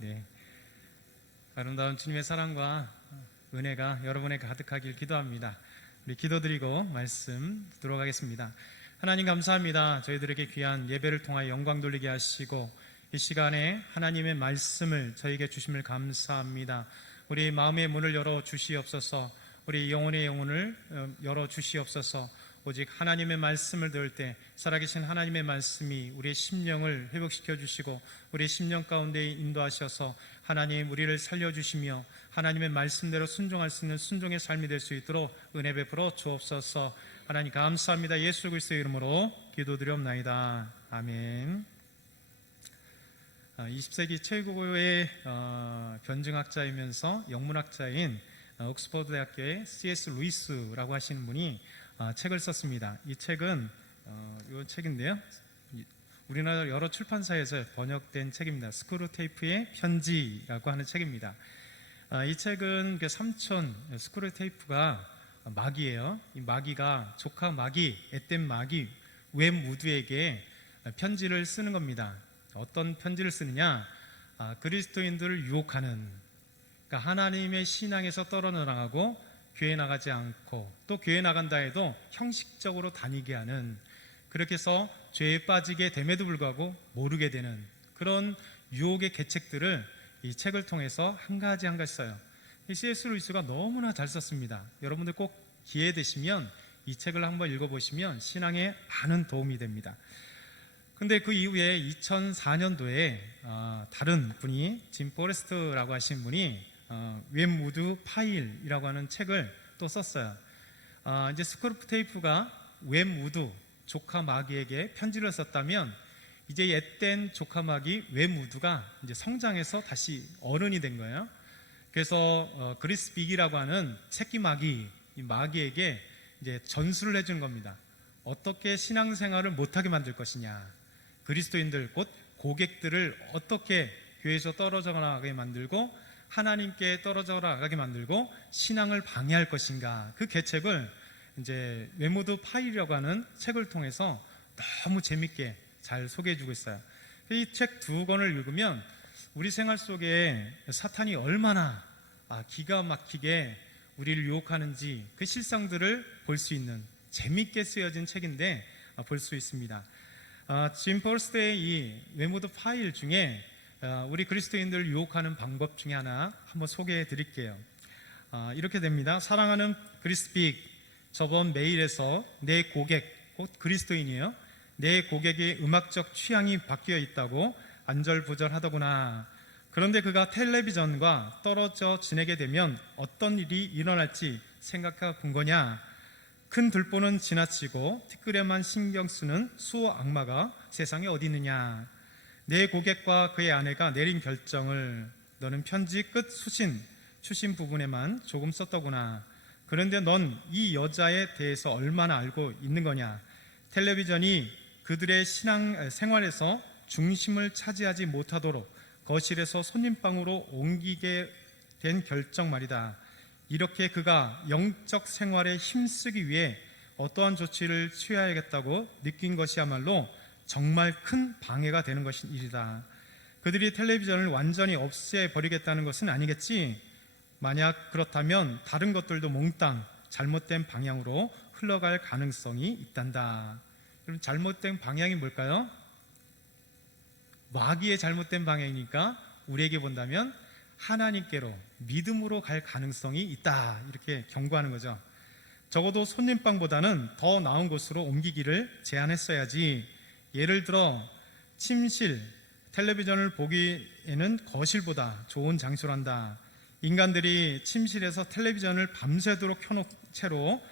네. 아름다운 주님의 사랑과 은혜가 여러분에 가득하길 기도합니다. 우리 기도드리고 말씀 듣도록 하겠습니다. 하나님 감사합니다. 저희들에게 귀한 예배를 통하여 영광 돌리게 하시고 이 시간에 하나님의 말씀을 저에게 주심을 감사합니다. 우리 마음의 문을 열어 주시옵소서. 우리 영혼의 영혼을 열어 주시옵소서. 오직 하나님의 말씀을 들을 때 살아계신 하나님의 말씀이 우리의 심령을 회복시켜 주시고 우리의 심령 가운데 인도하셔서 하나님 우리를 살려주시며 하나님의 말씀대로 순종할 수 있는 순종의 삶이 될 수 있도록 은혜 베풀어 주옵소서. 하나님 감사합니다. 예수 그리스도의 이름으로 기도드리옵나이다. 아멘. 20세기 최고의 변증학자이면서 영문학자인 옥스퍼드 대학교의 C.S. 루이스라고 하시는 분이 책을 썼습니다. 이 책은 이 책인데요, 우리나라 여러 출판사에서 번역된 책입니다. 스크루테이프의 편지라고 하는 책입니다. 이 책은 그 삼촌 스크루테이프가 마귀예요. 이 마귀가 조카 마귀, 앳된 마귀 웸우드에게 편지를 쓰는 겁니다. 어떤 편지를 쓰느냐? 그리스도인들을 유혹하는, 그러니까 하나님의 신앙에서 떨어져 나가고 교회 나가지 않고 또 교회 나간다 해도 형식적으로 다니게 하는, 그렇게 해서 죄에 빠지게 됨에도 불구하고 모르게 되는 그런 유혹의 계책들을 이 책을 통해서 한 가지 한 가지 써요. 이 C.S. 루이스가 너무나 잘 썼습니다. 여러분들 꼭 기회 되시면 이 책을 한번 읽어보시면 신앙에 많은 도움이 됩니다. 근데 그 이후에 2004년도에 다른 분이 짐 포레스트라고 하신 분이 웸우드 파일이라고 하는 책을 또 썼어요. 이제 스크루테이프가 웸우드 조카 마귀에게 편지를 썼다면 이제 앳된 조카 마귀 웸우드가 이제 성장해서 다시 어른이 된 거예요. 그래서 그리스 빅이라고 하는 새끼 마귀, 이 마귀에게 이제 전수를 해주는 겁니다. 어떻게 신앙생활을 못하게 만들 것이냐, 그리스도인들 곧 고객들을 어떻게 교회에서 떨어져 나가게 만들고 하나님께 떨어져 나가게 만들고 신앙을 방해할 것인가, 그 계책을 이제 웸우드 파일이라고 하는 책을 통해서 너무 재밌게 잘 소개해주고 있어요. 이 책 두 권을 읽으면 우리 생활 속에 사탄이 얼마나 기가 막히게 우리를 유혹하는지 그 실상들을 볼 수 있는 재밌게 쓰여진 책인데 볼 수 있습니다. 짐 포레스트의 이 웸우드 파일 중에 우리 그리스도인들을 유혹하는 방법 중에 하나 한번 소개해 드릴게요. 이렇게 됩니다. 사랑하는 그리스빅, 저번 메일에서 내 고객, 곧 그리스도인이에요, 내 고객의 음악적 취향이 바뀌어 있다고 안절부절하더구나. 그런데 그가 텔레비전과 떨어져 지내게 되면 어떤 일이 일어날지 생각해 본 거냐? 큰 들보는 지나치고 티끌에만 신경 쓰는 수호 악마가 세상에 어디 있느냐? 내 고객과 그의 아내가 내린 결정을 너는 편지 끝 추신 부분에만 조금 썼더구나. 그런데 넌 이 여자에 대해서 얼마나 알고 있는 거냐? 텔레비전이 그들의 신앙 생활에서 중심을 차지하지 못하도록 거실에서 손님방으로 옮기게 된 결정 말이다. 이렇게 그가 영적 생활에 힘쓰기 위해 어떠한 조치를 취해야겠다고 느낀 것이야말로 정말 큰 방해가 되는 일이다. 그들이 텔레비전을 완전히 없애버리겠다는 것은 아니겠지? 만약 그렇다면 다른 것들도 몽땅 잘못된 방향으로 흘러갈 가능성이 있단다. 그럼 잘못된 방향이 뭘까요? 마귀의 잘못된 방향이니까 우리에게 본다면 하나님께로 믿음으로 갈 가능성이 있다, 이렇게 경고하는 거죠. 적어도 손님방보다는 더 나은 곳으로 옮기기를 제안했어야지. 예를 들어 침실, 텔레비전을 보기에는 거실보다 좋은 장소란다. 인간들이 침실에서 텔레비전을 밤새도록 켜놓은 채로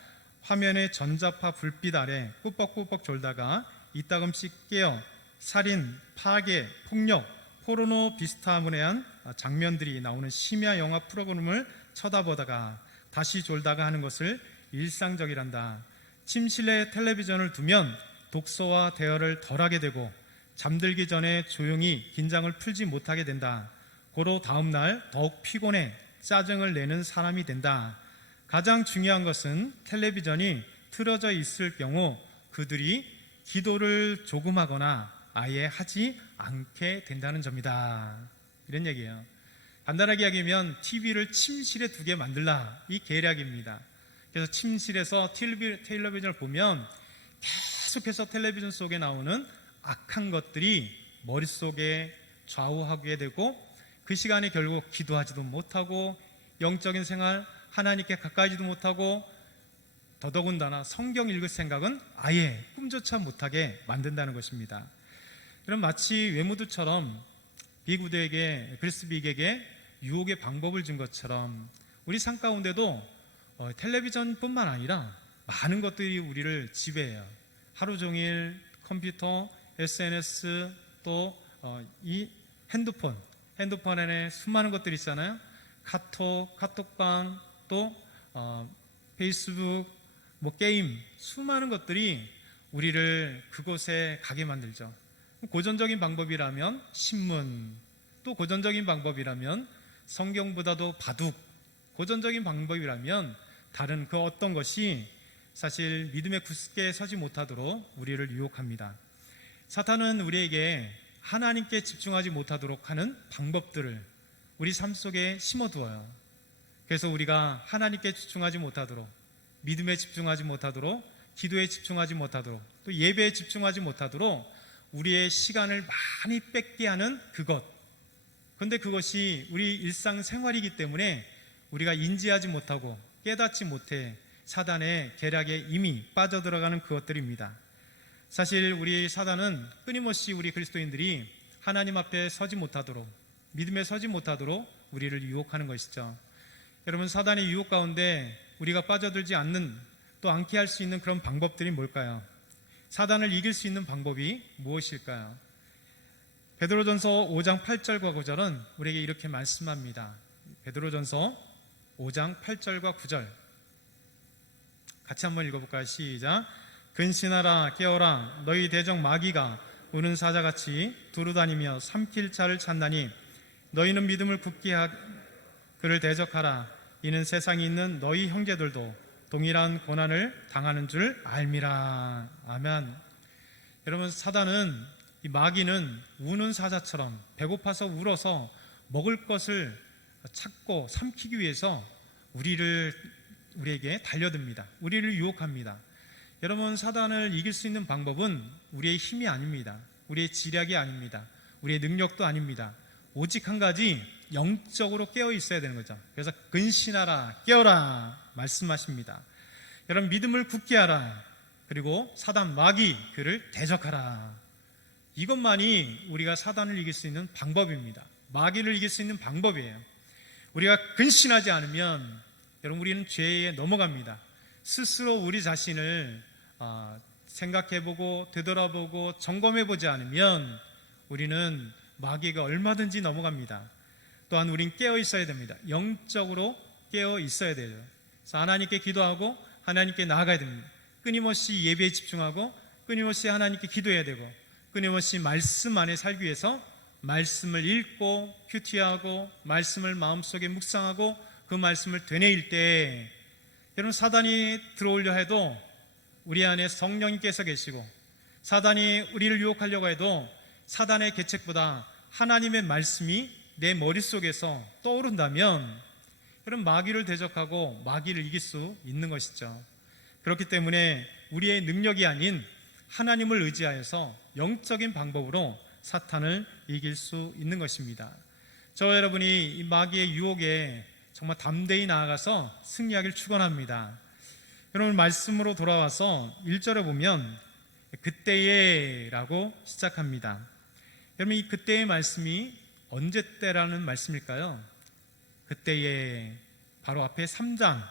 화면의 전자파 불빛 아래 꾸벅꾸벅 졸다가 이따금씩 깨어 살인, 파괴, 폭력, 포르노 비슷하문해한 장면들이 나오는 심야 영화 프로그램을 쳐다보다가 다시 졸다가 하는 것을 일상적이란다. 침실에 텔레비전을 두면 독서와 대화를 덜하게 되고 잠들기 전에 조용히 긴장을 풀지 못하게 된다. 고로 다음날 더욱 피곤해 짜증을 내는 사람이 된다. 가장 중요한 것은 텔레비전이 틀어져 있을 경우 그들이 기도를 조금 하거나 아예 하지 않게 된다는 점이다. 이런 얘기예요. 간단하게 이야기하면 TV를 침실에 2개 만들라, 이 계략입니다. 그래서 침실에서 텔레비전을 보면 계속해서 텔레비전 속에 나오는 악한 것들이 머릿속에 좌우하게 되고, 그 시간에 결국 기도하지도 못하고 영적인 생활, 하나님께 가까이지도 못하고, 더더군다나 성경 읽을 생각은 아예 꿈조차 못하게 만든다는 것입니다. 그럼 마치 외무드처럼 비구대에게, 그리스 비에게 유혹의 방법을 준 것처럼 우리 삶 가운데도 텔레비전뿐만 아니라 많은 것들이 우리를 지배해요. 하루 종일 컴퓨터, SNS, 또 이 핸드폰 안에 수많은 것들이 있잖아요. 카톡방, 또 페이스북, 게임, 수많은 것들이 우리를 그곳에 가게 만들죠. 고전적인 방법이라면 신문, 또 고전적인 방법이라면 성경보다도 바둑, 고전적인 방법이라면 다른 그 어떤 것이 사실 믿음에 굳게 서지 못하도록 우리를 유혹합니다. 사탄은 우리에게 하나님께 집중하지 못하도록 하는 방법들을 우리 삶 속에 심어두어요. 그래서 우리가 하나님께 집중하지 못하도록, 믿음에 집중하지 못하도록, 기도에 집중하지 못하도록, 또 예배에 집중하지 못하도록 우리의 시간을 많이 뺏게 하는 그것. 그런데 그것이 우리 일상생활이기 때문에 우리가 인지하지 못하고 깨닫지 못해 사단의 계략에 이미 빠져들어가는 그것들입니다. 사실 우리 사단은 끊임없이 우리 그리스도인들이 하나님 앞에 서지 못하도록, 믿음에 서지 못하도록 우리를 유혹하는 것이죠. 여러분, 사단의 유혹 가운데 우리가 빠져들지 않는, 또 않게 할 수 있는 그런 방법들이 뭘까요? 사단을 이길 수 있는 방법이 무엇일까요? 베드로전서 5장 8절과 9절은 우리에게 이렇게 말씀합니다. 베드로전서 5장 8절과 9절 같이 한번 읽어볼까요? 시작. 근신하라, 깨어라. 너희 대적 마귀가 우는 사자같이 두루다니며 삼킬 자를 찾나니 너희는 믿음을 굳게 그를 대적하라. 이는 세상에 있는 너희 형제들도 동일한 고난을 당하는 줄 알미라. 아멘. 여러분, 사단은, 이 마귀는 우는 사자처럼 배고파서 울어서 먹을 것을 찾고 삼키기 위해서 우리에게 달려듭니다. 우리를 유혹합니다. 여러분, 사단을 이길 수 있는 방법은 우리의 힘이 아닙니다. 우리의 지략이 아닙니다. 우리의 능력도 아닙니다. 오직 한 가지, 영적으로 깨어 있어야 되는 거죠. 그래서 근신하라, 깨어라 말씀하십니다. 여러분, 믿음을 굳게 하라. 그리고 사단 마귀 그를 대적하라. 이것만이 우리가 사단을 이길 수 있는 방법입니다. 마귀를 이길 수 있는 방법이에요. 우리가 근신하지 않으면 여러분, 우리는 죄에 넘어갑니다. 스스로 우리 자신을 생각해보고 되돌아보고 점검해보지 않으면 우리는 마귀가 얼마든지 넘어갑니다. 또한 우린 깨어 있어야 됩니다. 영적으로 깨어 있어야 돼요. 그래서 하나님께 기도하고 하나님께 나아가야 됩니다. 끊임없이 예배에 집중하고 끊임없이 하나님께 기도해야 되고 끊임없이 말씀 안에 살기 위해서 말씀을 읽고 큐티하고 말씀을 마음속에 묵상하고 그 말씀을 되뇌일 때 여러분, 사단이 들어오려 해도 우리 안에 성령님께서 계시고 사단이 우리를 유혹하려고 해도 사단의 계책보다 하나님의 말씀이 내 머릿속에서 떠오른다면 여러분, 마귀를 대적하고 마귀를 이길 수 있는 것이죠. 그렇기 때문에 우리의 능력이 아닌 하나님을 의지하여서 영적인 방법으로 사탄을 이길 수 있는 것입니다. 저와 여러분이 이 마귀의 유혹에 정말 담대히 나아가서 승리하길 축원합니다. 여러분, 말씀으로 돌아와서 1절에 보면 그때에 라고 시작합니다. 여러분, 이 그때의 말씀이 언제 때라는 말씀일까요? 그때에, 바로 앞에 3장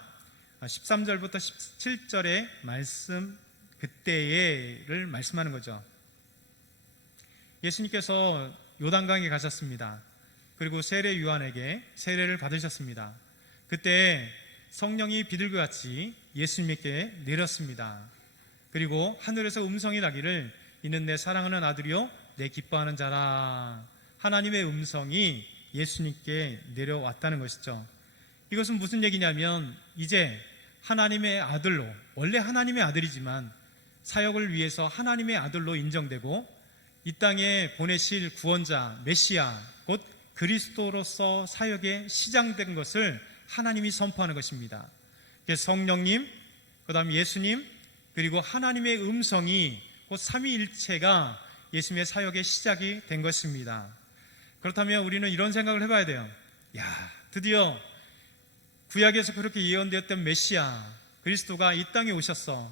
13절부터 17절의 말씀, 그때에를 말씀하는 거죠. 예수님께서 요단강에 가셨습니다. 그리고 세례 요한에게 세례를 받으셨습니다. 그때 성령이 비둘기같이 예수님께 내렸습니다. 그리고 하늘에서 음성이 나기를 이는 내 사랑하는 아들이요 내 기뻐하는 자라. 하나님의 음성이 예수님께 내려왔다는 것이죠. 이것은 무슨 얘기냐면 이제 하나님의 아들로, 원래 하나님의 아들이지만 사역을 위해서 하나님의 아들로 인정되고 이 땅에 보내실 구원자 메시아 곧 그리스도로서 사역에 시작된 것을 하나님이 선포하는 것입니다. 성령님, 그 다음 예수님, 그리고 하나님의 음성이 곧 삼위일체가 예수님의 사역의 시작이 된 것입니다. 그렇다면 우리는 이런 생각을 해봐야 돼요. 드디어 구약에서 그렇게 예언되었던 메시아 그리스도가 이 땅에 오셨어.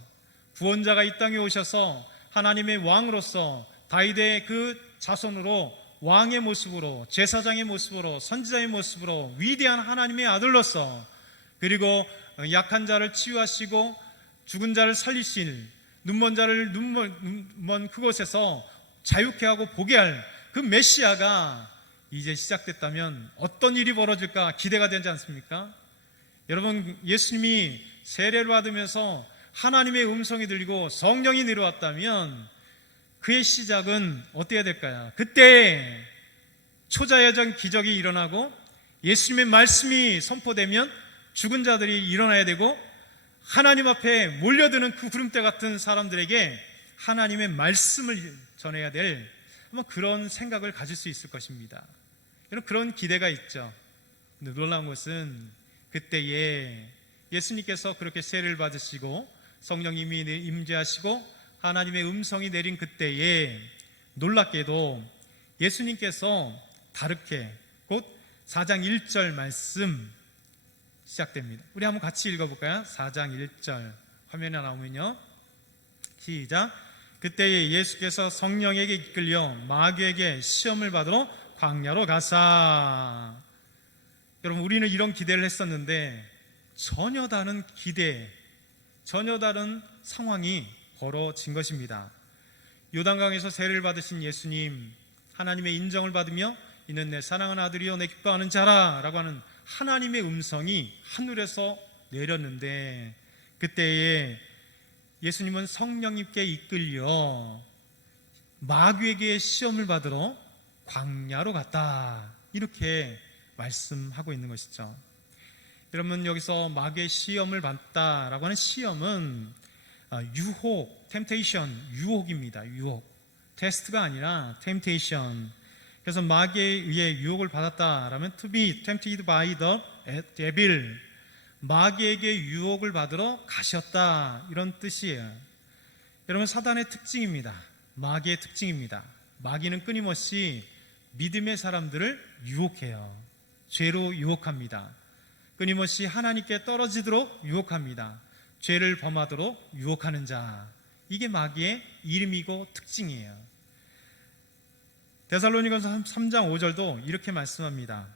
구원자가 이 땅에 오셔서 하나님의 왕으로서 다윗의 그 자손으로 왕의 모습으로, 제사장의 모습으로, 선지자의 모습으로 위대한 하나님의 아들로서, 그리고 약한 자를 치유하시고 죽은 자를 살리실, 눈먼 자를 눈먼 그곳에서 자유케 하고 보게 할 그 메시아가 이제 시작됐다면 어떤 일이 벌어질까 기대가 되지 않습니까? 여러분, 예수님이 세례를 받으면서 하나님의 음성이 들리고 성령이 내려왔다면 그의 시작은 어때야 될까요? 그때 초자연적 기적이 일어나고 예수님의 말씀이 선포되면 죽은 자들이 일어나야 되고, 하나님 앞에 몰려드는 그 구름대 같은 사람들에게 하나님의 말씀을 전해야 될 그런 생각을 가질 수 있을 것입니다. 그런 기대가 있죠. 근데 놀라운 것은 그때에 예수님께서 그렇게 세례를 받으시고 성령님이 임재하시고 하나님의 음성이 내린 그때에 놀랍게도 예수님께서 다르게 곧 4장 1절 말씀 시작됩니다. 우리 한번 같이 읽어볼까요? 4장 1절 화면에 나오면요, 시작. 그때에 예수께서 성령에게 이끌려 마귀에게 시험을 받으러 광야로 가사. 여러분, 우리는 이런 기대를 했었는데 전혀 다른 기대, 전혀 다른 상황이 벌어진 것입니다. 요단강에서 세례를 받으신 예수님, 하나님의 인정을 받으며 이는 내 사랑하는 아들이요 내 기뻐하는 자라 라고 하는 하나님의 음성이 하늘에서 내렸는데, 그때에 예수님은 성령님께 이끌려 마귀에게 시험을 받으러 광야로 갔다, 이렇게 말씀하고 있는 것이죠. 여러분, 여기서 마귀의 시험을 받다라고 하는 시험은 유혹, temptation, 유혹입니다. 유혹, 테스트가 아니라 temptation. 그래서 마귀에 의해 유혹을 받았다라면 to be tempted by the devil, 마귀에게 유혹을 받으러 가셨다, 이런 뜻이에요. 여러분, 사단의 특징입니다. 마귀의 특징입니다. 마귀는 끊임없이 믿음의 사람들을 유혹해요. 죄로 유혹합니다. 끊임없이 하나님께 떨어지도록 유혹합니다. 죄를 범하도록 유혹하는 자, 이게 마귀의 이름이고 특징이에요. 데살로니가서 3장 5절도 이렇게 말씀합니다.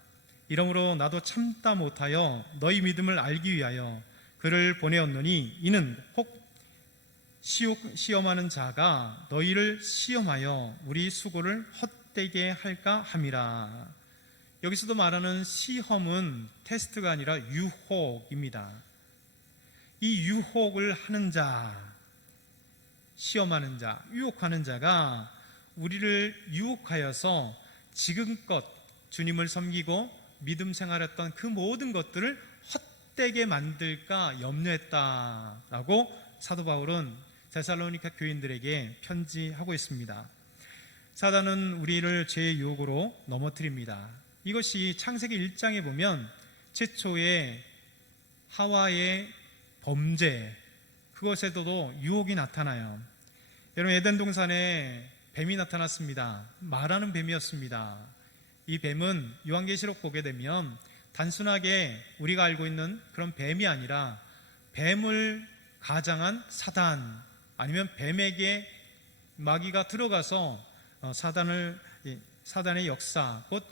이러므로 나도 참다 못하여 너희 믿음을 알기 위하여 그를 보내었노니 이는 혹 시험하는 자가 너희를 시험하여 우리 수고를 헛되게 할까 함이라. 여기서도 말하는 시험은 테스트가 아니라 유혹입니다. 이 유혹을 하는 자, 시험하는 자, 유혹하는 자가 우리를 유혹하여서 지금껏 주님을 섬기고 믿음 생활했던 그 모든 것들을 헛되게 만들까 염려했다라고 사도 바울은 데살로니가 교인들에게 편지하고 있습니다. 사단은 우리를 죄의 유혹으로 넘어뜨립니다. 이것이 창세기 1장에 보면 최초의 하와의 범죄, 그것에도 유혹이 나타나요. 여러분, 에덴 동산에 뱀이 나타났습니다. 말하는 뱀이었습니다. 이 뱀은 요한계시록 보게 되면 단순하게 우리가 알고 있는 그런 뱀이 아니라 뱀을 가장한 사단, 아니면 뱀에게 마귀가 들어가서 사단의 역사, 곧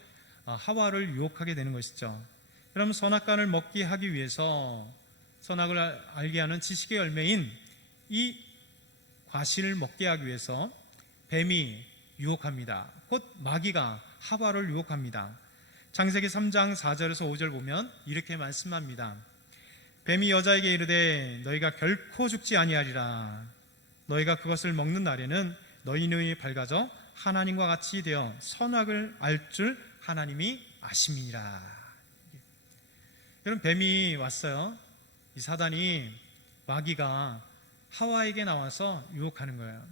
하와를 유혹하게 되는 것이죠. 그럼 선악과를 먹게 하기 위해서, 선악을 알게 하는 지식의 열매인 이 과실을 먹게 하기 위해서 뱀이 유혹합니다. 곧 마귀가 하와를 유혹합니다. 창세기 3장 4절에서 5절 보면 이렇게 말씀합니다. 뱀이 여자에게 이르되 너희가 결코 죽지 아니하리라. 너희가 그것을 먹는 날에는 너희 눈이 밝아져 하나님과 같이 되어 선악을 알 줄 하나님이 아심이니라. 여러분, 뱀이 왔어요. 이 사단이, 마귀가 하와에게 나와서 유혹하는 거예요.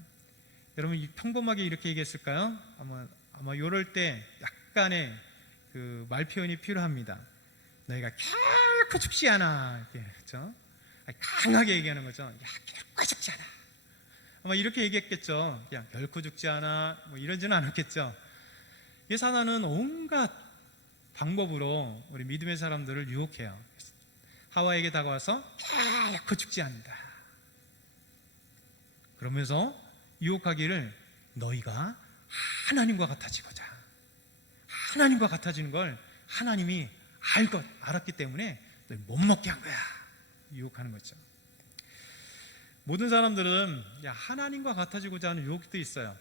여러분, 평범하게 이렇게 얘기했을까요? 아마 이럴 때 약간의 그 말 표현이 필요합니다. 너희가 결코 죽지 않아. 이렇게, 그렇죠? 강하게 얘기하는 거죠. 야, 결코 죽지 않아. 아마 이렇게 얘기했겠죠. 그냥 결코 죽지 않아. 뭐 이러지는 않았겠죠. 이 사단은 온갖 방법으로 우리 믿음의 사람들을 유혹해요. 하와에게 다가와서 결코 죽지 않는다. 그러면서 유혹하기를 너희가 하나님과 같아지고자. 하나님과 같아지는 걸 하나님이 알았기 때문에 너희 못 먹게 한 거야. 유혹하는 거죠. 모든 사람들은 하나님과 같아지고자 하는 유혹도 있어요.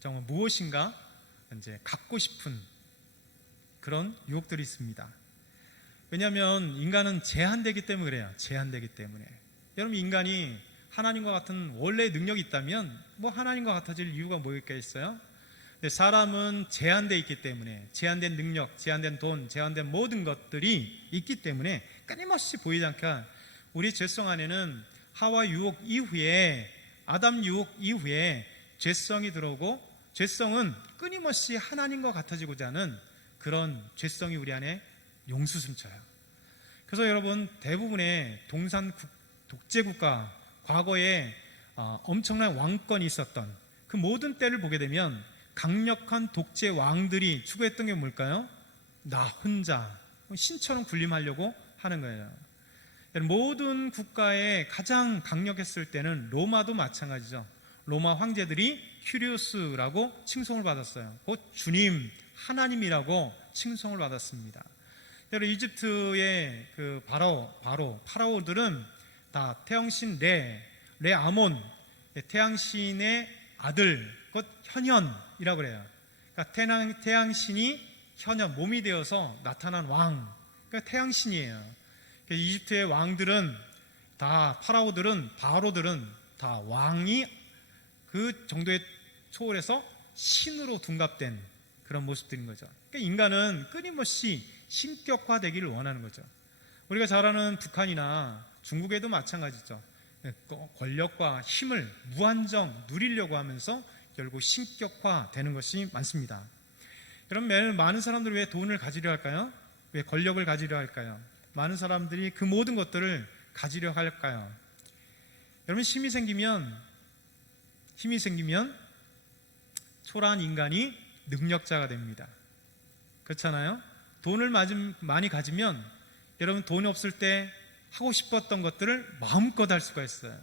정말 무엇인가 이제 갖고 싶은 그런 유혹들이 있습니다. 왜냐하면 인간은 제한되기 때문에 그래요. 제한되기 때문에. 여러분, 인간이 하나님과 같은 원래의 능력이 있다면 뭐 하나님과 같아질 이유가 뭐일까 있어요? 근데 사람은 제한되어 있기 때문에, 제한된 능력, 제한된 돈, 제한된 모든 것들이 있기 때문에 끊임없이 보이지 않게 우리 죄성 안에는 하와 유혹 이후에, 아담 유혹 이후에 죄성이 들어오고, 죄성은 끊임없이 하나님과 같아지고자 하는 그런 죄성이 우리 안에 용수숨쳐요. 그래서 여러분, 대부분의 동산 독재국가, 과거에 엄청난 왕권이 있었던 그 모든 때를 보게 되면 강력한 독재 왕들이 추구했던 게 뭘까요? 나 혼자 신처럼 군림하려고 하는 거예요. 모든 국가에 가장 강력했을 때는 로마도 마찬가지죠. 로마 황제들이 큐리오스라고 칭송을 받았어요. 곧 주님, 하나님이라고 칭송을 받았습니다. 여러분, 이집트의 그 파라오들은 다 태양신 레아몬, 태양신의 아들, 곧 현현이라고 그래요. 그러니까 태양신이 현현, 몸이 되어서 나타난 왕, 그러니까 태양신이에요. 이집트의 왕들은 다, 바로들은 다 왕이 그 정도에 초월해서 신으로 둔갑된 그런 모습들인 거죠. 그러니까 인간은 끊임없이 신격화되기를 원하는 거죠. 우리가 잘 아는 북한이나 중국에도 마찬가지죠. 권력과 힘을 무한정 누리려고 하면서 결국 신격화되는 것이 많습니다. 그럼 많은 사람들이 왜 돈을 가지려 할까요? 왜 권력을 가지려 할까요? 많은 사람들이 그 모든 것들을 가지려 할까요? 여러분, 힘이 생기면 초라한 인간이 능력자가 됩니다. 그렇잖아요? 돈을 많이 가지면 여러분, 돈이 없을 때 하고 싶었던 것들을 마음껏 할 수가 있어요.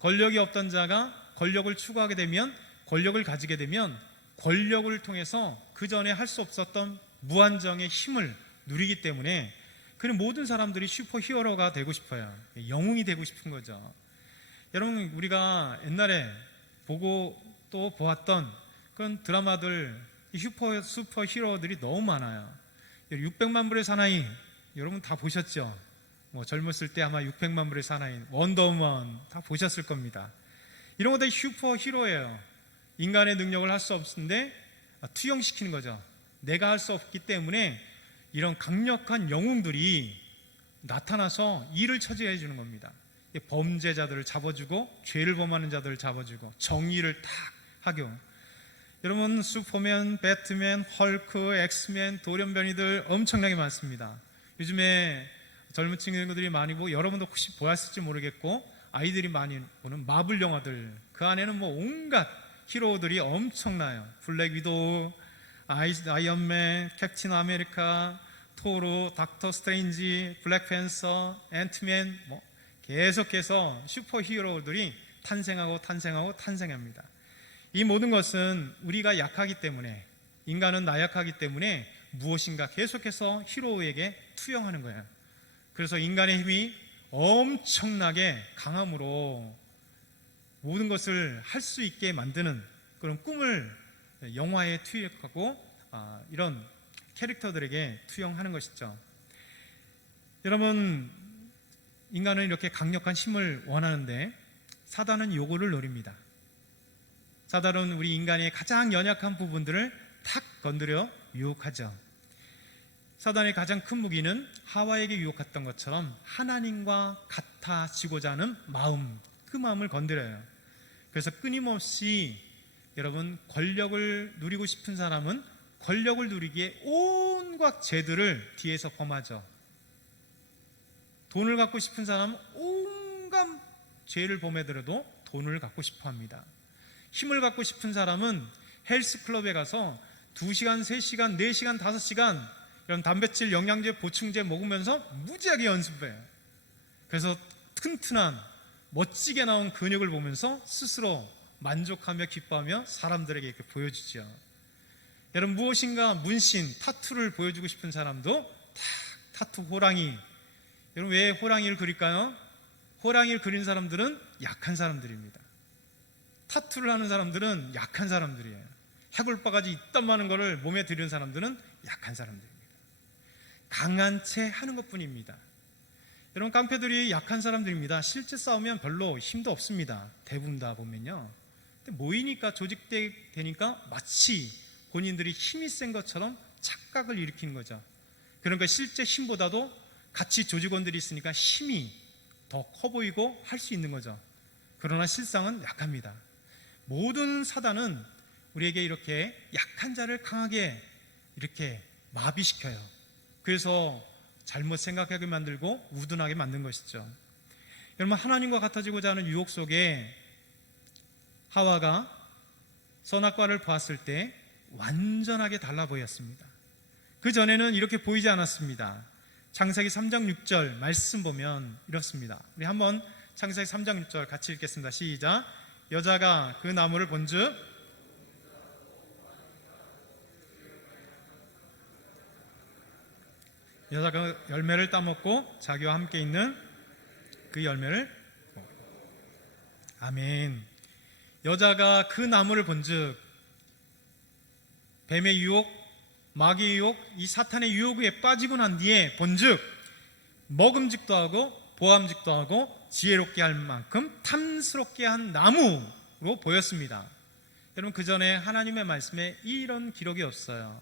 권력이 없던 자가 권력을 추구하게 되면, 권력을 가지게 되면 권력을 통해서 그 전에 할 수 없었던 무한정의 힘을 누리기 때문에 그런 모든 사람들이 슈퍼히어로가 되고 싶어요. 영웅이 되고 싶은 거죠. 여러분, 우리가 옛날에 보고 또 보았던 그런 드라마들, 슈퍼히어로들이 너무 많아요. 600만 불의 사나이, 여러분 다 보셨죠? 뭐 젊었을 때 아마 600만 불의 사나이, 원더우먼 다 보셨을 겁니다. 이런 거 다 슈퍼히어로예요. 인간의 능력을 할 수 없는데 투영시키는 거죠. 내가 할 수 없기 때문에 이런 강력한 영웅들이 나타나서 일을 처리해 주는 겁니다. 범죄자들을 잡아주고, 죄를 범하는 자들을 잡아주고, 정의를 딱 하고. 여러분, 슈퍼맨, 배트맨, 헐크, 엑스맨, 돌연변이들 엄청나게 많습니다. 요즘에 젊은 친구들이 많이 보고, 여러분도 혹시 보았을지 모르겠고 아이들이 많이 보는 마블 영화들, 그 안에는 뭐 온갖 히로들이 엄청나요. 블랙 위도우, 아이언맨, 캡틴 아메리카, 토르, 닥터 스트레인지, 블랙팬서, 앤트맨, 뭐 계속해서 슈퍼히어로들이 탄생합니다. 이 모든 것은 우리가 약하기 때문에, 인간은 나약하기 때문에 무엇인가 계속해서 히로에게 투영하는 거예요. 그래서 인간의 힘이 엄청나게 강함으로 모든 것을 할 수 있게 만드는 그런 꿈을 영화에 투영하고 이런 캐릭터들에게 투영하는 것이죠. 여러분, 인간은 이렇게 강력한 힘을 원하는데 사단은 요거를 노립니다. 사단은 우리 인간의 가장 연약한 부분들을 탁 건드려 유혹하죠. 사단의 가장 큰 무기는 하와에게 유혹했던 것처럼 하나님과 같아지고자 하는 마음, 그 마음을 건드려요. 그래서 끊임없이 여러분, 권력을 누리고 싶은 사람은 권력을 누리기에 온갖 죄들을 뒤에서 범하죠. 돈을 갖고 싶은 사람은 온갖 죄를 범하더라도 돈을 갖고 싶어 합니다. 힘을 갖고 싶은 사람은 헬스클럽에 가서 2시간, 3시간, 4시간, 5시간 이런 단백질, 영양제, 보충제 먹으면서 무지하게 연습해요. 그래서 튼튼한 멋지게 나온 근육을 보면서 스스로 만족하며 기뻐하며 사람들에게 이렇게 보여주죠. 여러분, 무엇인가 문신, 타투를 보여주고 싶은 사람도 타투 호랑이. 여러분, 왜 호랑이를 그릴까요? 호랑이를 그린 사람들은 약한 사람들입니다. 타투를 하는 사람들은 약한 사람들이에요. 해골바가지 이딴 많은 거를 몸에 들이는 사람들은 약한 사람들입니다. 강한 채 하는 것뿐입니다. 여러분, 깡패들이 약한 사람들입니다. 실제 싸우면 별로 힘도 없습니다. 대부분 다 보면요. 근데 모이니까, 조직되니까 마치 본인들이 힘이 센 것처럼 착각을 일으키는 거죠. 그러니까 실제 힘보다도 같이 조직원들이 있으니까 힘이 더 커 보이고 할 수 있는 거죠. 그러나 실상은 약합니다. 모든 사단은 우리에게 이렇게 약한 자를 강하게 이렇게 마비시켜요. 그래서 잘못 생각하게 만들고 우둔하게 만든 것이죠. 여러분, 하나님과 같아지고자 하는 유혹 속에 하와가 선악과를 보았을 때 완전하게 달라 보였습니다. 그 전에는 이렇게 보이지 않았습니다. 창세기 3장 6절 말씀 보면 이렇습니다. 우리 한번 창세기 3장 6절 같이 읽겠습니다. 시작. 여자가 그 나무를 본즉 여자가 열매를 따먹고 자기와 함께 있는 그 열매를 아멘. 여자가 그 나무를 본즉 뱀의 유혹, 마귀의 유혹, 이 사탄의 유혹에 빠지고 난 뒤에 본즉 먹음직도 하고 보암직도 하고 지혜롭게 할 만큼 탐스럽게 한 나무로 보였습니다. 여러분, 그 전에 하나님의 말씀에 이런 기록이 없어요.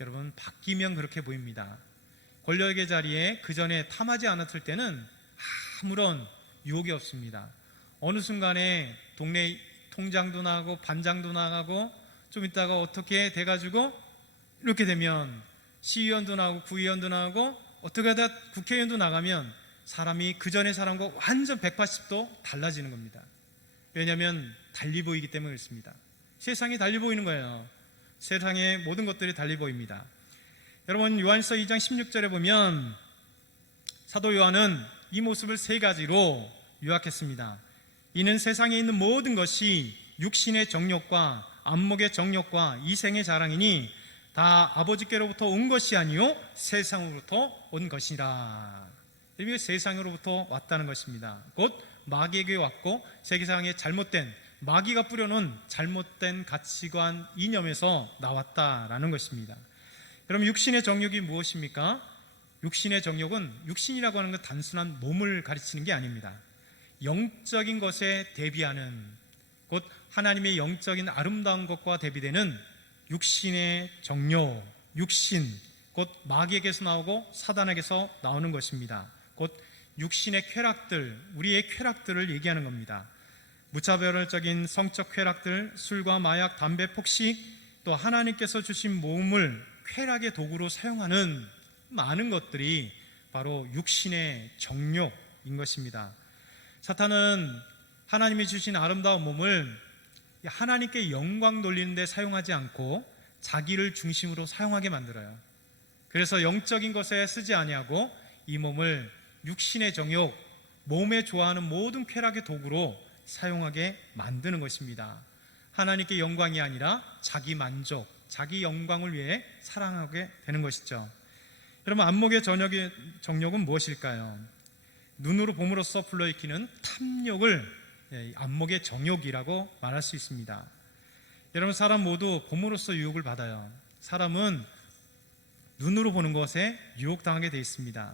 여러분, 바뀌면 그렇게 보입니다. 권력의 자리에 그 전에 탐하지 않았을 때는 아무런 유혹이 없습니다. 어느 순간에 동네 통장도 나가고 반장도 나가고 좀 있다가 어떻게 돼가지고 이렇게 되면 시의원도 나가고 구의원도 나가고 어떻게 하다 국회의원도 나가면 사람이 그 전의 사람과 완전 180도 달라지는 겁니다. 왜냐하면 달리 보이기 때문에 그렇습니다. 세상이 달리 보이는 거예요. 세상의 모든 것들이 달리 보입니다. 여러분, 요한일서 2장 16절에 보면 사도 요한은 이 모습을 3가지로 요약했습니다. 이는 세상에 있는 모든 것이 육신의 정욕과 안목의 정욕과 이생의 자랑이니 다 아버지께로부터 온 것이 아니요 세상으로부터 온 것이라. 이게 세상으로부터 왔다는 것입니다. 곧 마귀에게 왔고 세상의 잘못된 마귀가 뿌려놓은 잘못된 가치관 이념에서 나왔다라는 것입니다. 그럼 육신의 정욕이 무엇입니까? 육신의 정욕은, 육신이라고 하는 건 단순한 몸을 가르치는 게 아닙니다. 영적인 것에 대비하는, 곧 하나님의 영적인 아름다운 것과 대비되는 육신의 정욕, 육신, 곧 마귀에게서 나오고 사단에게서 나오는 것입니다. 곧 육신의 쾌락들, 우리의 쾌락들을 얘기하는 겁니다. 무차별적인 성적 쾌락들, 술과 마약, 담배, 폭식, 또 하나님께서 주신 몸을 쾌락의 도구로 사용하는 많은 것들이 바로 육신의 정욕인 것입니다. 사탄은 하나님이 주신 아름다운 몸을 하나님께 영광 돌리는 데 사용하지 않고 자기를 중심으로 사용하게 만들어요. 그래서 영적인 것에 쓰지 아니하고 이 몸을 육신의 정욕, 몸에 좋아하는 모든 쾌락의 도구로 사용하게 만드는 것입니다. 하나님께 영광이 아니라 자기 만족, 자기 영광을 위해 사랑하게 되는 것이죠. 여러분, 안목의 정욕은 무엇일까요? 눈으로 봄으로써 불러일으키는 탐욕을 안목의 정욕이라고 말할 수 있습니다. 여러분, 사람 모두 봄으로써 유혹을 받아요. 사람은 눈으로 보는 것에 유혹당하게 되어 있습니다.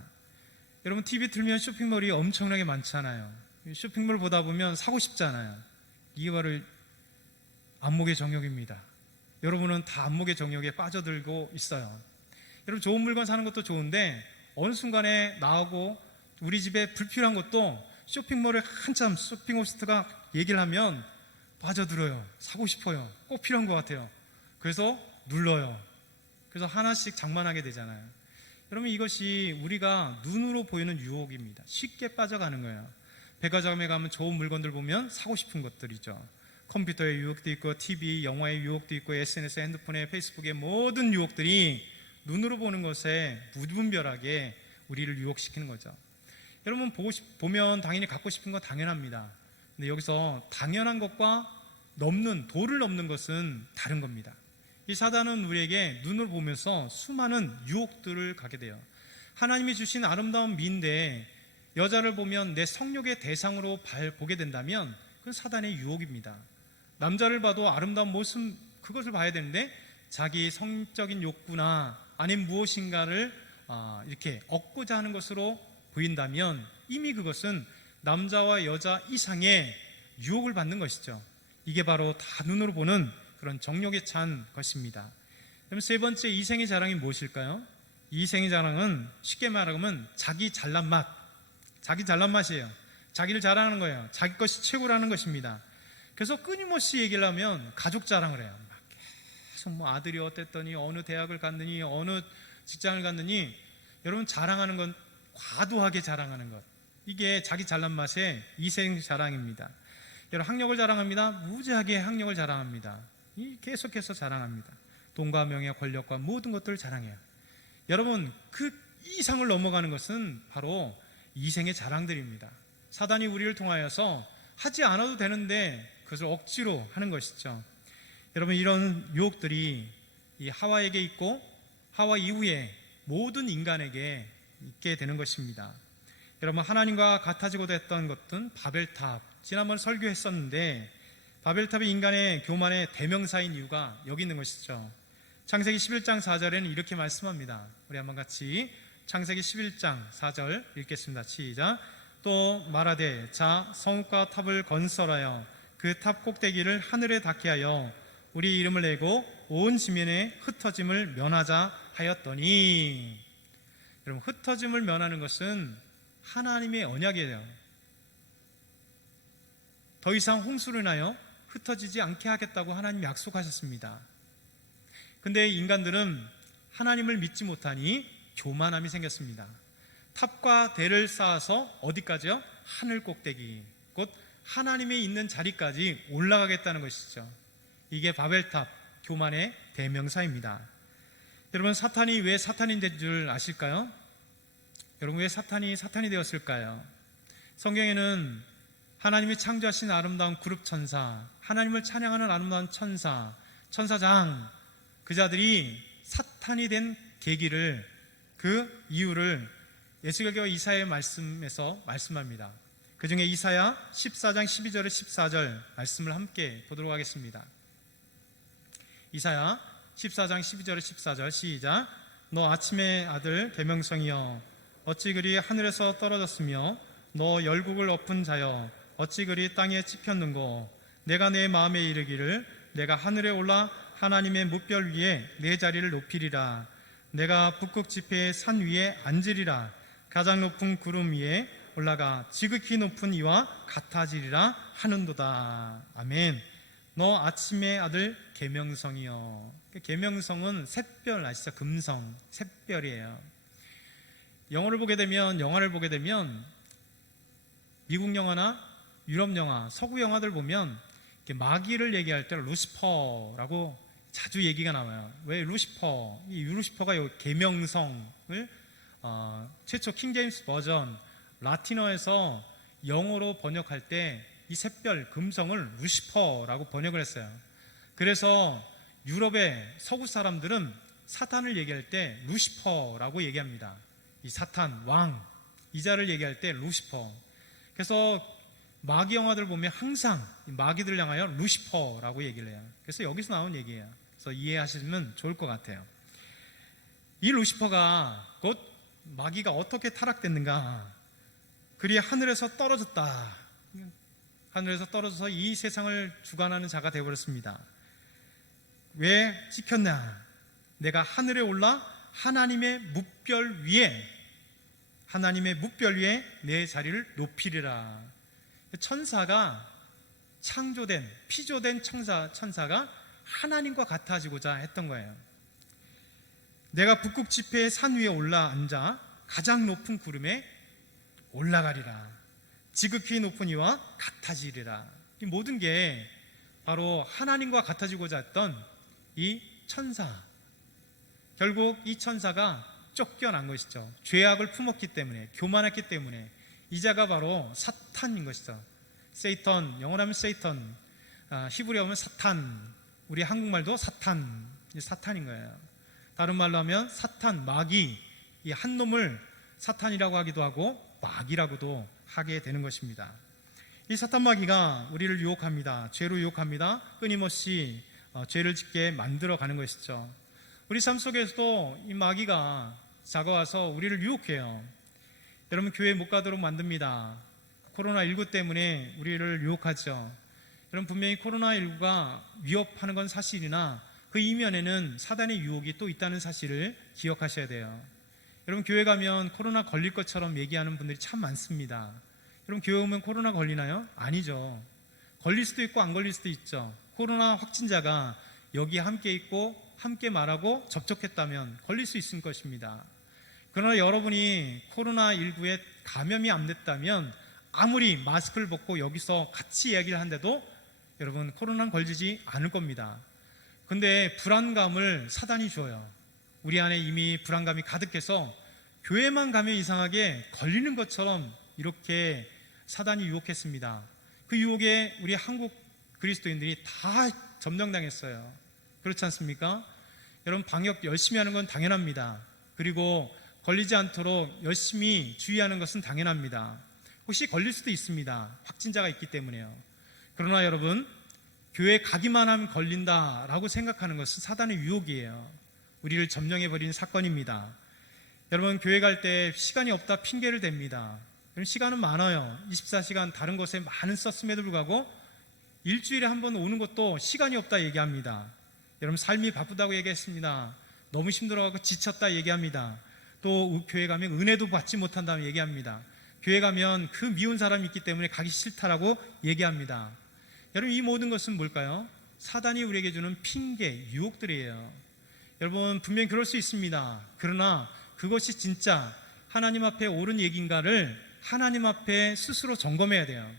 여러분, TV 틀면 쇼핑몰이 엄청나게 많잖아요. 쇼핑몰 보다 보면 사고 싶잖아요. 이게 바로 안목의 정욕입니다. 여러분은 다 안목의 정욕에 빠져들고 있어요. 여러분, 좋은 물건 사는 것도 좋은데 어느 순간에 나하고 우리 집에 불필요한 것도 쇼핑몰에 한참 쇼핑호스트가 얘기를 하면 빠져들어요. 사고 싶어요. 꼭 필요한 것 같아요. 그래서 눌러요. 그래서 하나씩 장만하게 되잖아요. 여러분, 이것이 우리가 눈으로 보이는 유혹입니다. 쉽게 빠져가는 거예요. 백화점에 가면 좋은 물건들 보면 사고 싶은 것들이죠. 컴퓨터의 유혹도 있고, TV, 영화의 유혹도 있고, SNS, 핸드폰의, 페이스북의 모든 유혹들이 눈으로 보는 것에 무분별하게 우리를 유혹시키는 거죠. 여러분, 보면 당연히 갖고 싶은 건 당연합니다. 근데 여기서 당연한 것과 도를 넘는 것은 다른 겁니다. 이 사단은 우리에게 눈을 보면서 수많은 유혹들을 가게 돼요. 하나님이 주신 아름다운 미인데 여자를 보면 내 성욕의 대상으로 보게 된다면 그건 사단의 유혹입니다. 남자를 봐도 아름다운 모습, 그것을 봐야 되는데 자기 성적인 욕구나 아니면 무엇인가를 이렇게 얻고자 하는 것으로 보인다면 이미 그것은 남자와 여자 이상의 유혹을 받는 것이죠. 이게 바로 다 눈으로 보는 그런 정욕에 찬 것입니다. 그럼 세 번째, 이생의 자랑이 무엇일까요? 이생의 자랑은 쉽게 말하면 자기 잘난 맛이에요. 자기를 자랑하는 거예요. 자기 것이 최고라는 것입니다. 그래서 끊임없이 얘기를 하면 가족 자랑을 해요. 막 계속 아들이 어땠더니, 어느 대학을 갔느니, 어느 직장을 갔느니. 여러분, 자랑하는 건 과도하게 자랑하는 것, 이게 자기 잘난 맛의 이생 자랑입니다. 여러분, 학력을 자랑합니다. 무지하게 학력을 자랑합니다. 계속해서 자랑합니다. 돈과 명예, 권력과 모든 것들을 자랑해요. 여러분, 그 이상을 넘어가는 것은 바로 이생의 자랑들입니다. 사단이 우리를 통하여서 하지 않아도 되는데 그것을 억지로 하는 것이죠. 여러분, 이런 유혹들이 이 하와에게 있고 하와 이후에 모든 인간에게 있게 되는 것입니다. 여러분, 하나님과 같아지고도 했던 것은 바벨탑, 지난번 설교했었는데 바벨탑이 인간의 교만의 대명사인 이유가 여기 있는 것이죠. 창세기 11장 4절에는 이렇게 말씀합니다. 우리 한번 같이 창세기 11장 4절 읽겠습니다. 시작. 또 말하되 자, 성읍과 탑을 건설하여 그 탑 꼭대기를 하늘에 닿게 하여 우리 이름을 내고 온 지면에 흩어짐을 면하자 하였더니. 여러분, 흩어짐을 면하는 것은 하나님의 언약이에요. 더 이상 홍수로 인하여 흩어지지 않게 하겠다고 하나님이 약속하셨습니다. 근데 인간들은 하나님을 믿지 못하니 교만함이 생겼습니다. 탑과 대를 쌓아서 어디까지요? 하늘 꼭대기, 곧 하나님이 있는 자리까지 올라가겠다는 것이죠. 이게 바벨탑, 교만의 대명사입니다. 여러분, 사탄이 왜 사탄이 된 줄 아실까요? 여러분, 왜 사탄이 되었을까요? 성경에는 하나님이 창조하신 아름다운 그룹 천사, 하나님을 찬양하는 아름다운 천사장, 그 자들이 사탄이 된 계기를, 그 이유를 에스겔과 이사야의 말씀에서 말씀합니다. 그 중에 이사야 14장 12절에 14절 말씀을 함께 보도록 하겠습니다. 이사야 14장 12절에 14절 시작. 너 아침의 아들 계명성이여, 어찌 그리 하늘에서 떨어졌으며 너 열국을 엎은 자여, 어찌 그리 땅에 찍혔는고. 내가 내 마음에 이르기를 내가 하늘에 올라 하나님의 뭇별 위에 내 자리를 높이리라. 내가 북극 지폐의 산 위에 앉으리라. 가장 높은 구름 위에 올라가 지극히 높은 이와 같아지리라 하는도다. 아멘. 너 아침의 아들 계명성이여. 계명성은 샛별 아시죠? 금성, 샛별이에요. 영화를 보게 되면 미국 영화나 유럽 영화, 서구 영화들 보면 마귀를 얘기할 때 루시퍼라고 자주 얘기가 나와요. 왜 루시퍼? 이 루시퍼가 계명성을 최초 킹제임스 버전 라틴어에서 영어로 번역할 때 이 샛별 금성을 루시퍼라고 번역을 했어요. 그래서 유럽의 서구 사람들은 사탄을 얘기할 때 루시퍼라고 얘기합니다. 이 사탄, 왕, 이자를 얘기할 때 루시퍼. 그래서 마귀 영화들 보면 항상 마귀들을 향하여 루시퍼라고 얘기를 해요. 그래서 여기서 나온 얘기예요. 그래서 이해하시면 좋을 것 같아요. 이 루시퍼가 곧 마귀가 어떻게 타락됐는가? 그리 하늘에서 떨어졌다. 하늘에서 떨어져서 이 세상을 주관하는 자가 되어버렸습니다. 왜 찍혔냐? 내가 하늘에 올라 하나님의 뭇별 위에 내 자리를 높이리라. 천사가 피조된 천사가 하나님과 같아지고자 했던 거예요. 내가 북극 지폐의 산 위에 올라 앉아 가장 높은 구름에 올라가리라. 지극히 높은 이와 같아지리라. 이 모든 게 바로 하나님과 같아지고자 했던 이 천사, 결국 이 천사가 쫓겨난 것이죠. 죄악을 품었기 때문에, 교만했기 때문에. 이 자가 바로 사탄인 것이죠. 세이턴, 영어로 하면 세이턴, 히브리어 하면 사탄, 우리 한국말도 사탄, 사탄인 거예요. 다른 말로 하면 사탄, 마귀, 이 한 놈을 사탄이라고 하기도 하고 마귀라고도 하게 되는 것입니다. 이 사탄 마귀가 우리를 유혹합니다. 죄로 유혹합니다. 끊임없이 죄를 짓게 만들어 가는 것이죠. 우리 삶 속에서도 이 마귀가 다가와서 우리를 유혹해요. 여러분, 교회 못 가도록 만듭니다. 코로나19 때문에 우리를 유혹하죠. 여러분, 분명히 코로나19가 위협하는 건 사실이나 그 이면에는 사단의 유혹이 또 있다는 사실을 기억하셔야 돼요. 여러분, 교회 가면 코로나 걸릴 것처럼 얘기하는 분들이 참 많습니다. 여러분, 교회 오면 코로나 걸리나요? 아니죠. 걸릴 수도 있고 안 걸릴 수도 있죠. 코로나 확진자가 여기 함께 있고 함께 말하고 접촉했다면 걸릴 수 있을 것입니다. 그러나 여러분이 코로나19에 감염이 안 됐다면 아무리 마스크를 벗고 여기서 같이 이야기를 한데도 여러분 코로나는 걸리지 않을 겁니다. 근데 불안감을 사단이 줘요. 우리 안에 이미 불안감이 가득해서 교회만 가면 이상하게 걸리는 것처럼 이렇게 사단이 유혹했습니다. 그 유혹에 우리 한국 그리스도인들이 다 점령당했어요. 그렇지 않습니까? 여러분, 방역 열심히 하는 건 당연합니다. 그리고 걸리지 않도록 열심히 주의하는 것은 당연합니다. 혹시 걸릴 수도 있습니다. 확진자가 있기 때문에요. 그러나 여러분, 교회 가기만 하면 걸린다라고 생각하는 것은 사단의 유혹이에요. 우리를 점령해버리는 사건입니다. 여러분, 교회 갈 때 시간이 없다 핑계를 댑니다. 시간은 많아요. 24시간 다른 것에 많은 썼음에도 불구하고 일주일에 한 번 오는 것도 시간이 없다 얘기합니다. 여러분, 삶이 바쁘다고 얘기했습니다. 너무 힘들어가고 지쳤다 얘기합니다. 또 교회 가면 은혜도 받지 못한다고 얘기합니다. 교회 가면 그 미운 사람이 있기 때문에 가기 싫다라고 얘기합니다. 여러분, 이 모든 것은 뭘까요? 사단이 우리에게 주는 핑계, 유혹들이에요. 여러분, 분명히 그럴 수 있습니다. 그러나 그것이 진짜 하나님 앞에 옳은 얘기인가를 하나님 앞에 스스로 점검해야 돼요.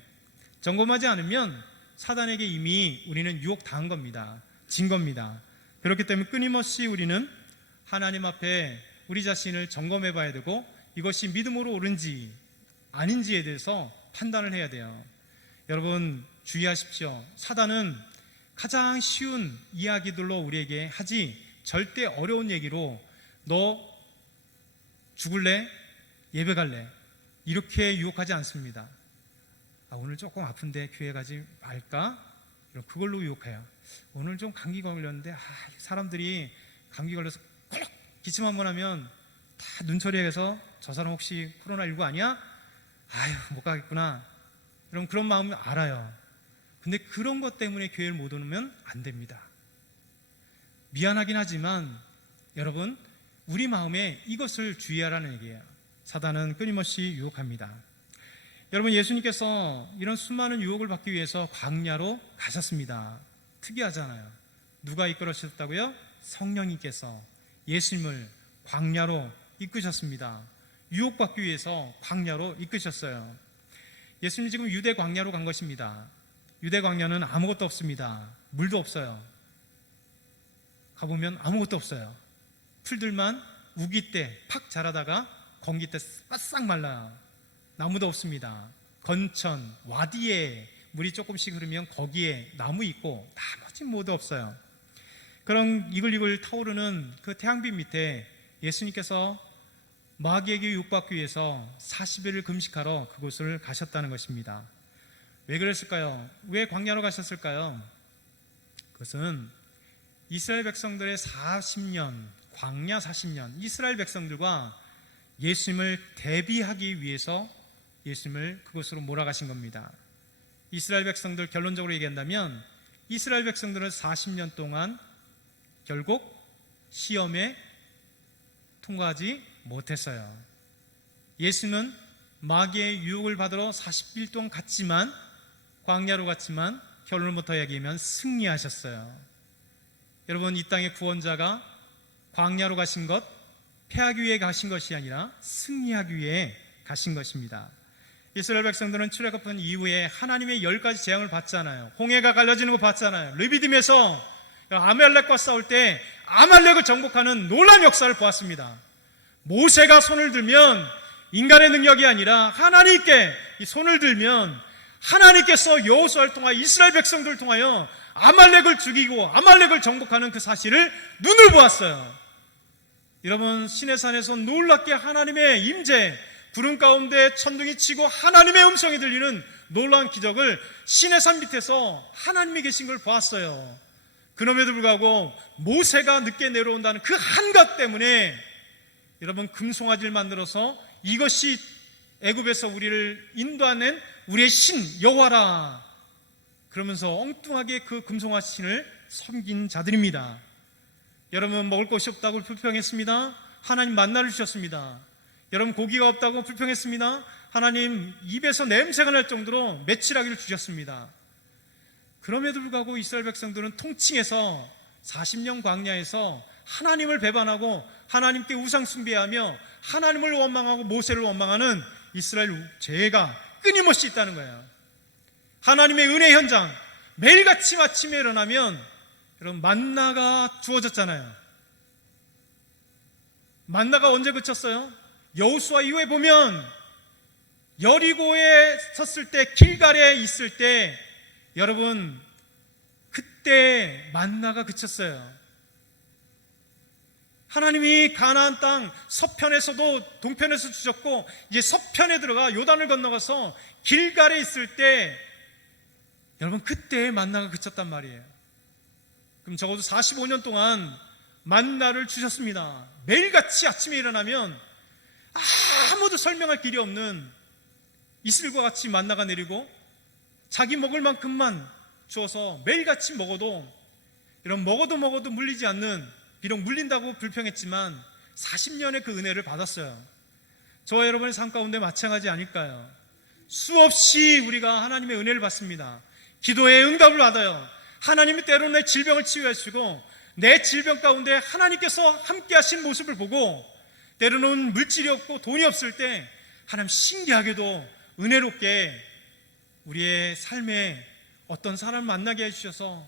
점검하지 않으면 사단에게 이미 우리는 유혹당한 겁니다. 진 겁니다. 그렇기 때문에 끊임없이 우리는 하나님 앞에 우리 자신을 점검해 봐야 되고 이것이 믿음으로 옳은지 아닌지에 대해서 판단을 해야 돼요. 여러분, 주의하십시오. 사단은 가장 쉬운 이야기들로 우리에게 하지 절대 어려운 얘기로 너 죽을래? 예배 갈래? 이렇게 유혹하지 않습니다. 오늘 조금 아픈데 교회 가지 말까? 그걸로 유혹해요. 오늘 좀 감기 걸렸는데 사람들이 감기 걸려서 콜록 기침 한번 하면 다 눈초리해서 저 사람 혹시 코로나19 아니야? 아휴, 못 가겠구나. 여러분, 그런 마음을 알아요. 근데 그런 것 때문에 교회를 못 오면 안 됩니다. 미안하긴 하지만 여러분, 우리 마음에 이것을 주의하라는 얘기예요. 사단은 끊임없이 유혹합니다. 여러분, 예수님께서 이런 수많은 유혹을 받기 위해서 광야로 가셨습니다. 특이하잖아요. 누가 이끌어주셨다고요? 성령님께서 예수님을 광야로 이끄셨습니다. 유혹받기 위해서 광야로 이끄셨어요. 예수님 지금 유대 광야로 간 것입니다. 유대 광야는 아무것도 없습니다. 물도 없어요. 가보면 아무것도 없어요. 풀들만 우기 때 팍 자라다가 건기 때 바싹 말라요. 나무도 없습니다. 건천, 와디에 물이 조금씩 흐르면 거기에 나무 있고 나머지 모두 없어요. 그런 이글이글 타오르는 그 태양빛 밑에 예수님께서 마귀에게 유혹받기 위해서 40일을 금식하러 그곳을 가셨다는 것입니다. 왜 그랬을까요? 왜 광야로 가셨을까요? 그것은 이스라엘 백성들의 40년, 광야 40년, 이스라엘 백성들과 예수님을 대비하기 위해서 예수님을 그곳으로 몰아가신 겁니다. 이스라엘 백성들, 결론적으로 얘기한다면 이스라엘 백성들은 40년 동안 결국 시험에 통과하지 못했어요. 예수는 마귀의 유혹을 받으러 40일 동안 갔지만, 광야로 갔지만 결론부터 얘기하면 승리하셨어요. 여러분, 이 땅의 구원자가 광야로 가신 것, 패하기 위해 가신 것이 아니라 승리하기 위해 가신 것입니다. 이스라엘 백성들은 출애굽한 이후에 하나님의 10가지 재앙을 받잖아요. 홍해가 갈라지는 거 봤잖아요. 르비딤에서 아말렉과 싸울 때 아말렉을 정복하는 놀라운 역사를 보았습니다. 모세가 손을 들면 인간의 능력이 아니라 하나님께 이 손을 들면 하나님께서 여호수아를 통하여 이스라엘 백성들을 통하여 아말렉을 죽이고 아말렉을 정복하는 그 사실을 눈으로 보았어요. 여러분, 시내산에서 놀랍게 하나님의 임재, 구름 가운데 천둥이 치고 하나님의 음성이 들리는 놀라운 기적을 시내산 밑에서 하나님이 계신 걸 보았어요. 그럼에도 불구하고 모세가 늦게 내려온다는 그 한것 때문에 여러분, 금송아지를 만들어서 이것이 애굽에서 우리를 인도하는 우리의 신 여호와라 그러면서 엉뚱하게 그 금송아지 신을 섬긴 자들입니다. 여러분, 먹을 것이 없다고 불평했습니다. 하나님 만나를 주셨습니다. 여러분, 고기가 없다고 불평했습니다. 하나님 입에서 냄새가 날 정도로 메추라기를 주셨습니다. 그럼에도 불구하고 이스라엘 백성들은 통칭해서 40년 광야에서 하나님을 배반하고 하나님께 우상 숭배하며 하나님을 원망하고 모세를 원망하는 이스라엘 죄가 끊임없이 있다는 거예요. 하나님의 은혜 현장, 매일같이 아침에 일어나면 여러분, 만나가 주어졌잖아요. 만나가 언제 그쳤어요? 여호수아 이후에 보면 여리고에 섰을 때, 길갈에 있을 때 여러분, 그때 만나가 그쳤어요. 하나님이 가나안 땅 서편에서도 동편에서 주셨고 이제 서편에 들어가 요단을 건너가서 길갈에 있을 때 여러분, 그때 만나가 그쳤단 말이에요. 그럼 적어도 45년 동안 만나를 주셨습니다. 매일같이 아침에 일어나면 아무도 설명할 길이 없는 이슬과 같이 만나가 내리고 자기 먹을 만큼만 주어서 매일같이 먹어도 이런 먹어도 물리지 않는, 비록 물린다고 불평했지만 40년의 그 은혜를 받았어요. 저와 여러분의 삶 가운데 마찬가지 아닐까요? 수없이 우리가 하나님의 은혜를 받습니다. 기도의 응답을 받아요. 하나님이 때로는 내 질병을 치유해 주시고 내 질병 가운데 하나님께서 함께 하신 모습을 보고 때로는 물질이 없고 돈이 없을 때 하나님 신기하게도 은혜롭게 우리의 삶에 어떤 사람을 만나게 해주셔서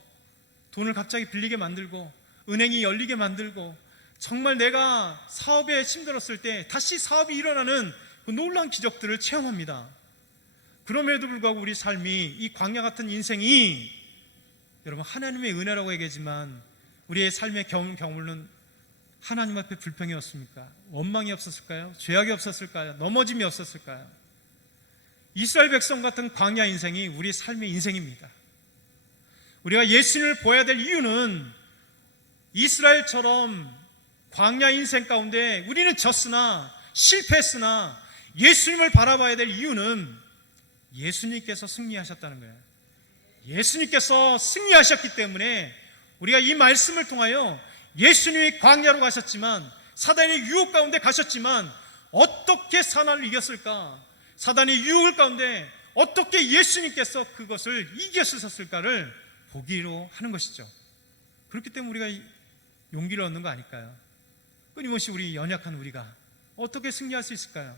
돈을 갑자기 빌리게 만들고 은행이 열리게 만들고 정말 내가 사업에 힘들었을 때 다시 사업이 일어나는 그 놀라운 기적들을 체험합니다. 그럼에도 불구하고 우리 삶이, 이 광야 같은 인생이 여러분 하나님의 은혜라고 얘기하지만 우리의 삶의 경험은 하나님 앞에 불평이었습니까? 원망이 없었을까요? 죄악이 없었을까요? 넘어짐이 없었을까요? 이스라엘 백성 같은 광야 인생이 우리 삶의 인생입니다. 우리가 예수님을 보아야 될 이유는 이스라엘처럼 광야 인생 가운데 우리는 졌으나 실패했으나 예수님을 바라봐야 될 이유는 예수님께서 승리하셨다는 거예요. 예수님께서 승리하셨기 때문에 우리가 이 말씀을 통하여 예수님이 광야로 가셨지만 사단의 유혹 가운데 가셨지만 어떻게 사단을 이겼을까? 사단의 유혹을 가운데 어떻게 예수님께서 그것을 이겼었을까를 보기로 하는 것이죠. 그렇기 때문에 우리가 용기를 얻는 거 아닐까요? 끊임없이 우리 연약한 우리가 어떻게 승리할 수 있을까요?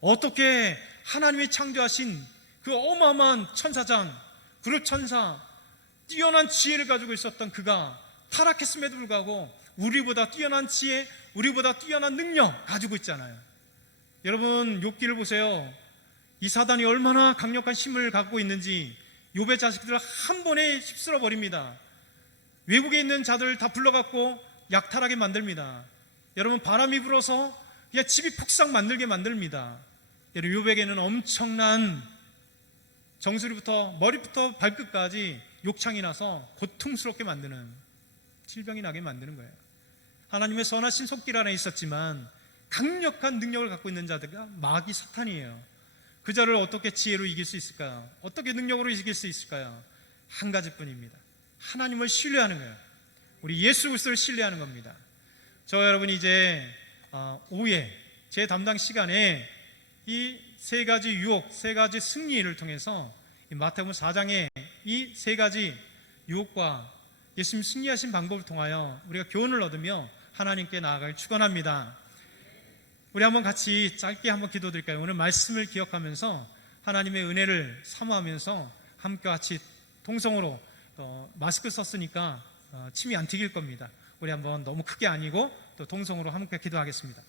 어떻게 하나님이 창조하신 그 어마어마한 천사장, 그룹 천사, 뛰어난 지혜를 가지고 있었던 그가 타락했음에도 불구하고 우리보다 뛰어난 지혜, 우리보다 뛰어난 능력 가지고 있잖아요. 여러분, 욥기를 보세요. 이 사단이 얼마나 강력한 힘을 갖고 있는지 욥의 자식들을 한 번에 휩쓸어 버립니다. 외국에 있는 자들 다 불러갖고 약탈하게 만듭니다. 여러분, 바람이 불어서 그냥 집이 폭삭 만들게 만듭니다. 여러분, 욥에게는 엄청난 정수리부터 머리부터 발끝까지 욕창이 나서 고통스럽게 만드는, 질병이 나게 만드는 거예요. 하나님의 선하신 손길 안에 있었지만 강력한 능력을 갖고 있는 자들과 마귀 사탄이에요. 그 자를 어떻게 지혜로 이길 수 있을까요? 어떻게 능력으로 이길 수 있을까요? 한 가지뿐입니다. 하나님을 신뢰하는 거예요. 우리 예수 그리스도를 신뢰하는 겁니다. 저와 여러분이 이제 오후에 제 담당 시간에 이 세 가지 유혹, 세 가지 승리를 통해서 마태복음 4장의 이 세 가지 유혹과 예수님 승리하신 방법을 통하여 우리가 교훈을 얻으며 하나님께 나아가길 축원합니다. 우리 한번 같이 짧게 한번 기도드릴까요? 오늘 말씀을 기억하면서 하나님의 은혜를 사모하면서 함께 같이 통성으로 마스크 썼으니까 침이 안 튀길 겁니다. 우리 한번 너무 크게 아니고 또 통성으로 함께 기도하겠습니다.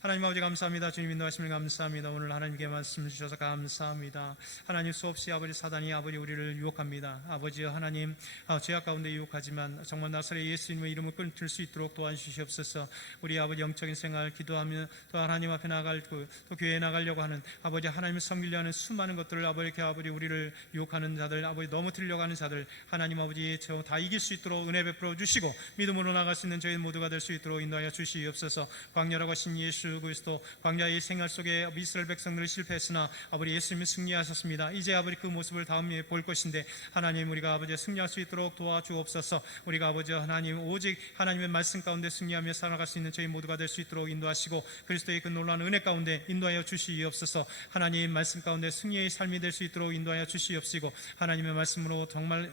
하나님 아버지 감사합니다. 주님 인도하심을 감사합니다. 오늘 하나님께 말씀 주셔서 감사합니다. 하나님 수없이 아버지 사단이 아버지 우리를 유혹합니다. 아버지 하나님 죄악 가운데 유혹하지만 정말 나사렛 예수님의 이름을 끊을 수 있도록 도와주시옵소서. 우리 아버지 영적인 생활 기도하며 또 하나님 앞에 나갈 또 교회에 나가려고 하는 아버지 하나님을 섬기려 하는 수많은 것들을 아버지 우리를 유혹하는 자들 아버지 넘어뜨리려고 하는 자들 하나님 아버지 다 이길 수 있도록 은혜 베풀어 주시고 믿음으로 나갈 수 있는 저희 모두가 될 수 있도록 인도하여 주시옵소서. 광야라고 하신 예수 그리스도 광야의 생활 속에 이스라엘 백성들을 실패했으나 아버지 예수님이 승리하셨습니다. 이제 아버지 그 모습을 다음에 볼 것인데 하나님 우리가 아버지 승리할 수 있도록 도와주옵소서. 우리가 아버지 하나님 오직 하나님의 말씀 가운데 승리하며 살아갈 수 있는 저희 모두가 될 수 있도록 인도하시고 그리스도의 그 놀라운 은혜 가운데 인도하여 주시옵소서. 하나님 말씀 가운데 승리의 삶이 될 수 있도록 인도하여 주시옵시고 하나님의 말씀으로 정말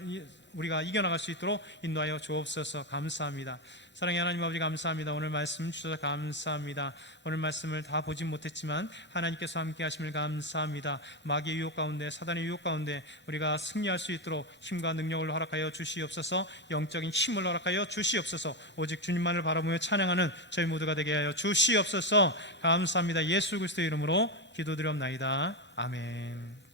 우리가 이겨나갈 수 있도록 인도하여 주옵소서. 감사합니다. 사랑의 하나님 아버지 감사합니다. 오늘 말씀 주셔서 감사합니다. 오늘 말씀을 다 보진 못했지만 하나님께서 함께 하심을 감사합니다. 마귀의 유혹 가운데 사단의 유혹 가운데 우리가 승리할 수 있도록 힘과 능력을 허락하여 주시옵소서. 영적인 힘을 허락하여 주시옵소서. 오직 주님만을 바라보며 찬양하는 저희 모두가 되게 하여 주시옵소서. 감사합니다. 예수 그리스도의 이름으로 기도드렸나이다. 아멘.